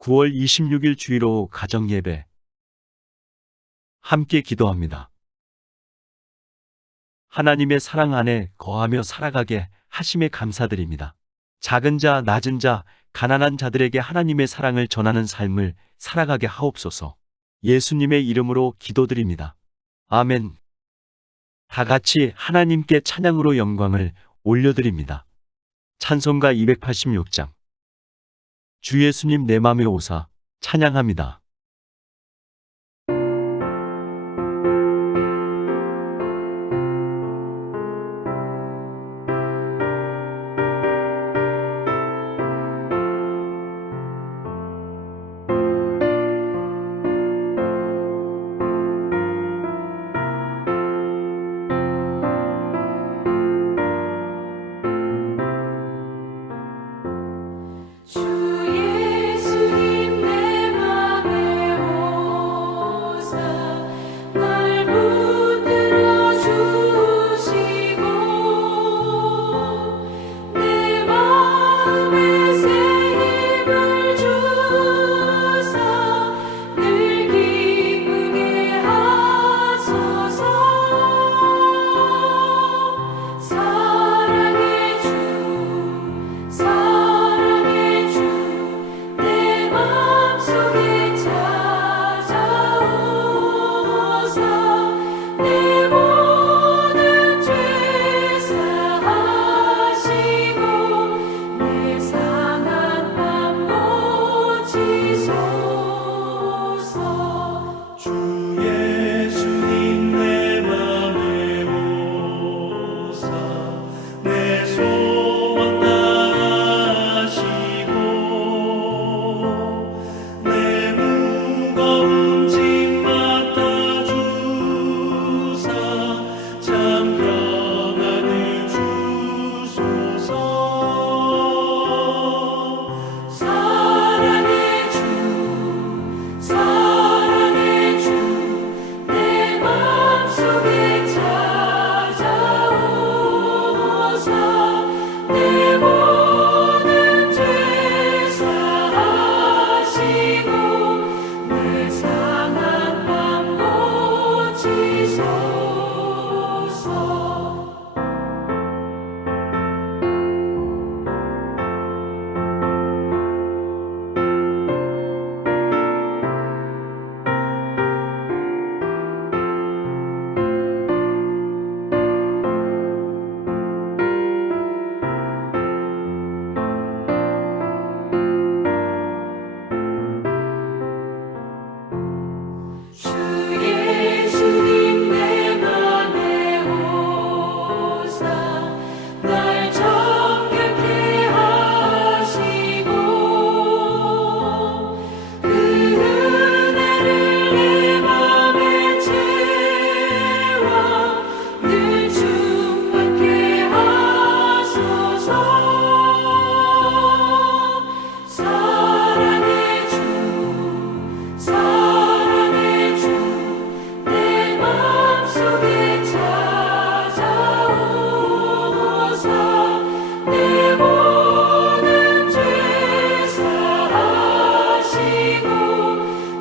9월 26일 주일 오후 가정예배 함께 기도합니다. 하나님의 사랑 안에 거하며 살아가게 하심에 감사드립니다. 작은 자, 낮은 자, 가난한 자들에게 하나님의 사랑을 전하는 삶을 살아가게 하옵소서. 예수님의 이름으로 기도드립니다. 아멘. 다 같이 하나님께 찬양으로 영광을 올려드립니다. 찬송가 286장. 주 예수님 내 맘에 오사 찬양합니다. 주 예수님 내 맘에 오사 날 붙들어 주시고 내 마음에 새 힘을 주사 늘 기쁘게 하소서. 사랑의 주 사랑의 주 내 맘속에 찾아오사 내 모든 죄 사하시고 내 상한 맘 고치소서. 주 예수님 내 맘에 오사 내 소원 다하시고 내 무거운 짐 맡아주사 참 평안을 주소서. 사랑의 주 사랑의 주 내 맘속에 찾아오사 내 모든 죄 사하시고 내 상한 맘 고치소서. 주 예수님 내 맘에 오사 날 정결케 하시고 그 은혜를 내 맘에 채워 늘 충만케 하소서. 사랑의 주 사랑의 주 내 맘속에 찾아오사 내 모든 죄 사하시고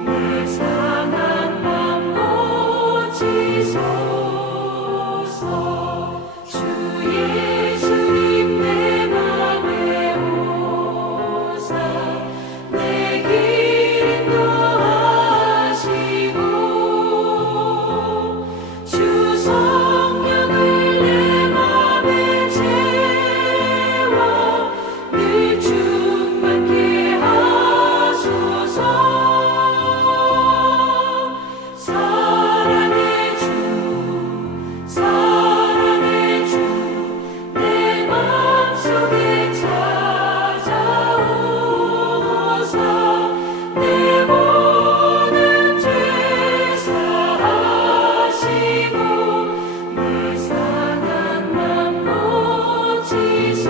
내 상한 맘 고치소서. 주 예수님 내 맘에 오사 내 길 인도하시고 주 성령을 내 맘에 채워 늘 충만케 하소서. 사랑의 주 사랑의 주 내 맘속에 찾아오사 내 모든 죄 사하시고 내 상한 맘 고치소서.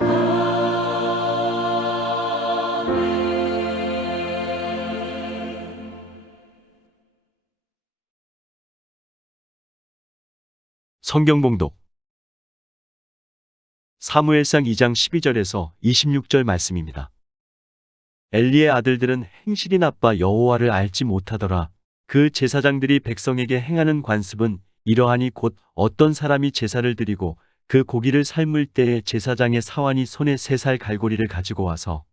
아멘. 성경 봉독. 사무엘상 2장 12절에서 26절 말씀입니다. 엘리의 아들들은 행실이 나빠 여호와를 알지 못하더라. 그 제사장들이 백성에게 행하는 관습은 이러하니 곧 어떤 사람이 제사를 드리고 그 고기를 삶을 때에 제사장의 사환이 손에 3살 갈고리를 가지고 와서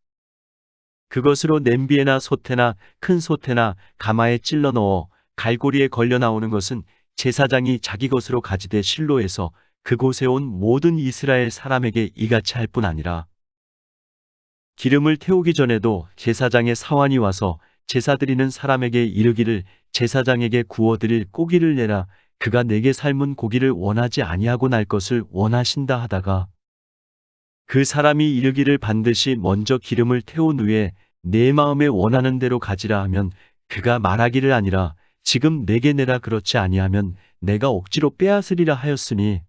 그것으로 냄비에나 솥에나 큰 솥에나 가마에 찔러 넣어 갈고리에 걸려 나오는 것은 제사장이 자기 것으로 가지되 실로에서 그곳에 온 모든 이스라엘 사람에게 이같이 할 뿐 아니라 기름을 태우기 전에도 제사장의 사환이 와서 제사 드리는 사람에게 이르기를 제사장에게 구워드릴 고기를 내라. 그가 내게 삶은 고기를 원하지 아니하고 날 것을 원하신다 하다가 그 사람이 이르기를 반드시 먼저 기름을 태운 후에 내 마음에 원하는 대로 가지라 하면 그가 말하기를 아니라 지금 내게 내라. 그렇지 아니하면 내가 억지로 빼앗으리라 하였으니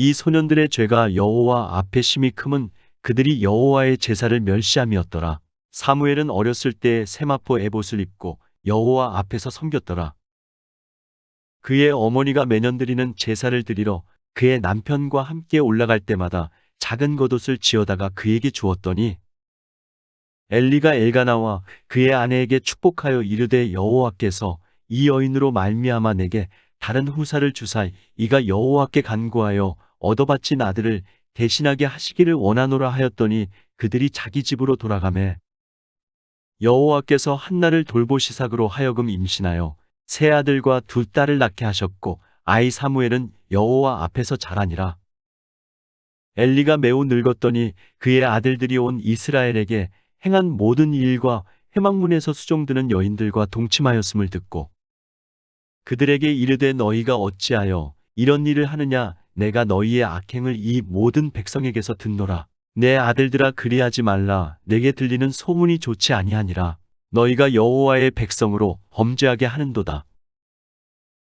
이 소년들의 죄가 여호와 앞에 심히 크면 그들이 여호와의 제사를 멸시함이었더라. 사무엘은 어렸을 때 세마포 에봇을 입고 여호와 앞에서 섬겼더라. 그의 어머니가 매년 드리는 제사를 드리러 그의 남편과 함께 올라갈 때마다 작은 겉옷을 지어다가 그에게 주었더니 엘리가 엘가나와 그의 아내에게 축복하여 이르되 여호와께서 이 여인으로 말미암아 내게 다른 후사를 주사 이가 여호와께 간구하여 얻어바친 아들을 대신하게 하시기를 원하노라 하였더니 그들이 자기 집으로 돌아가매 여호와께서 한나를 돌보시삭으로 하여금 임신하여 3아들과 2딸을 낳게 하셨고 아이 사무엘은 여호와 앞에서 자라니라. 엘리가 매우 늙었더니 그의 아들들이 온 이스라엘에게 행한 모든 일과 회막문에서 수종드는 여인들과 동침하였음을 듣고 그들에게 이르되 너희가 어찌하여 이런 일을 하느냐. 내가 너희의 악행을 이 모든 백성에게서 듣노라. 내 아들들아 그리하지 말라. 내게 들리는 소문이 좋지 아니하니라. 너희가 여호와의 백성으로 범죄하게 하는도다.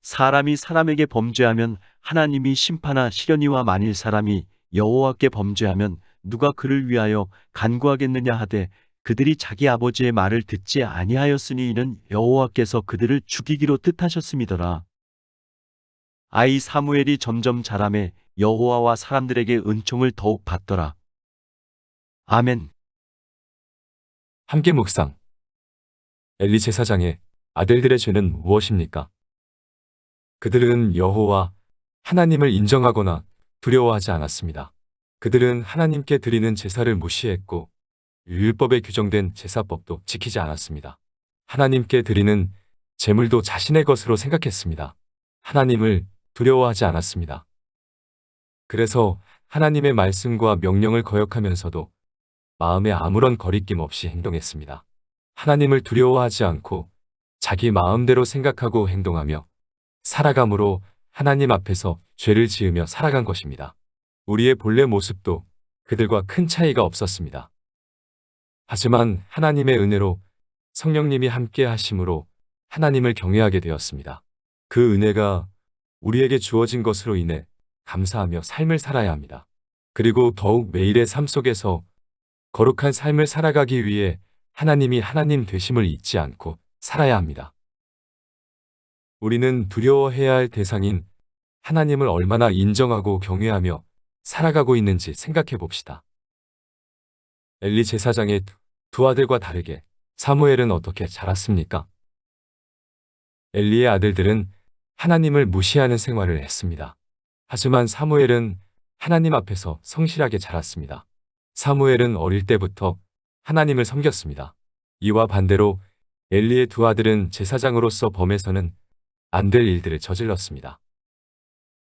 사람이 사람에게 범죄하면 하나님이 심판하시려니와 만일 사람이 여호와께 범죄하면 누가 그를 위하여 간구하겠느냐 하되 그들이 자기 아버지의 말을 듣지 아니하였으니 이는 여호와께서 그들을 죽이기로 뜻하셨음이더라. 아이 사무엘이 점점 자라매 여호와와 사람들에게 은총을 더욱 받더라. 아멘. 함께 묵상. 엘리 제사장의 아들들의 죄는 무엇입니까? 그들은 여호와 하나님을 인정하거나 두려워하지 않았습니다. 그들은 하나님께 드리는 제사를 무시했고 율법에 규정된 제사법도 지키지 않았습니다. 하나님께 드리는 제물도 자신의 것으로 생각했습니다. 하나님을 두려워하지 않았습니다. 그래서 하나님의 말씀과 명령을 거역하면서도 마음에 아무런 거리낌 없이 행동했습니다. 하나님을 두려워하지 않고 자기 마음대로 생각하고 행동하며 살아감으로 하나님 앞에서 죄를 지으며 살아간 것입니다. 우리의 본래 모습도 그들과 큰 차이가 없었습니다. 하지만 하나님의 은혜로 성령님이 함께 하심으로 하나님을 경외하게 되었습니다. 그 은혜가 우리에게 주어진 것으로 인해 감사하며 삶을 살아야 합니다. 그리고 더욱 매일의 삶 속에서 거룩한 삶을 살아가기 위해 하나님이 하나님 되심을 잊지 않고 살아야 합니다. 우리는 두려워해야 할 대상인 하나님을 얼마나 인정하고 경외하며 살아가고 있는지 생각해 봅시다. 엘리 제사장의 2아들과 다르게 사무엘은 어떻게 자랐습니까? 엘리의 아들들은 하나님을 무시하는 생활을 했습니다. 하지만 사무엘은 하나님 앞에서 성실하게 자랐습니다. 사무엘은 어릴 때부터 하나님을 섬겼습니다. 이와 반대로 엘리의 2아들은 제사장으로서 범해서는 안 될 일들을 저질렀습니다.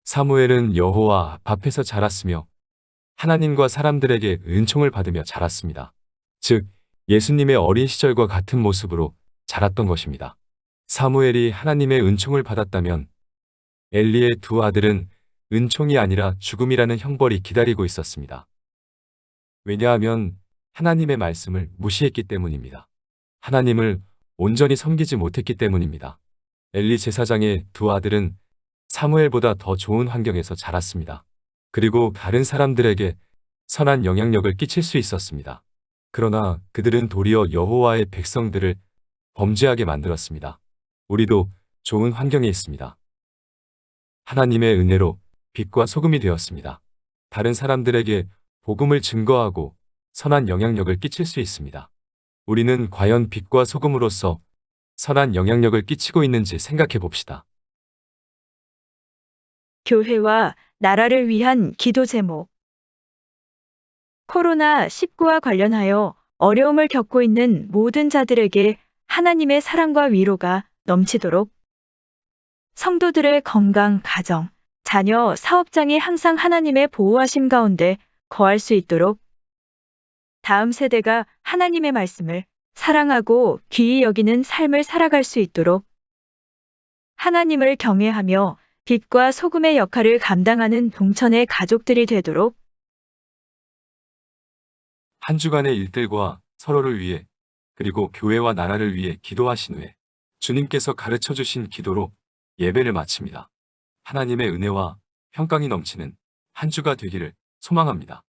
사무엘은 여호와 앞에서 자랐으며 하나님과 사람들에게 은총을 받으며 자랐습니다. 즉, 예수님의 어린 시절과 같은 모습으로 자랐던 것입니다. 사무엘이 하나님의 은총을 받았다면 엘리의 2아들은 은총이 아니라 죽음이라는 형벌이 기다리고 있었습니다. 왜냐하면 하나님의 말씀을 무시했기 때문입니다. 하나님을 온전히 섬기지 못했기 때문입니다. 엘리 제사장의 2아들은 사무엘보다 더 좋은 환경에서 자랐습니다. 그리고 다른 사람들에게 선한 영향력을 끼칠 수 있었습니다. 그러나 그들은 도리어 여호와의 백성들을 범죄하게 만들었습니다. 우리도 좋은 환경에 있습니다. 하나님의 은혜로 빛과 소금이 되었습니다. 다른 사람들에게 복음을 증거하고 선한 영향력을 끼칠 수 있습니다. 우리는 과연 빛과 소금으로서 선한 영향력을 끼치고 있는지 생각해 봅시다. 교회와 나라를 위한 기도 제목. 코로나19와 관련하여 어려움을 겪고 있는 모든 자들에게 하나님의 사랑과 위로가 넘치도록, 성도들의 건강, 가정, 자녀, 사업장이 항상 하나님의 보호하심 가운데 거할 수 있도록, 다음 세대가 하나님의 말씀을 사랑하고 귀히 여기는 삶을 살아갈 수 있도록, 하나님을 경외하며 빛과 소금의 역할을 감당하는 동천의 가족들이 되도록, 한 주간의 일들과 서로를 위해 그리고 교회와 나라를 위해 기도하신 후에 주님께서 가르쳐 주신 기도로 예배를 마칩니다. 하나님의 은혜와 평강이 넘치는 한 주가 되기를 소망합니다.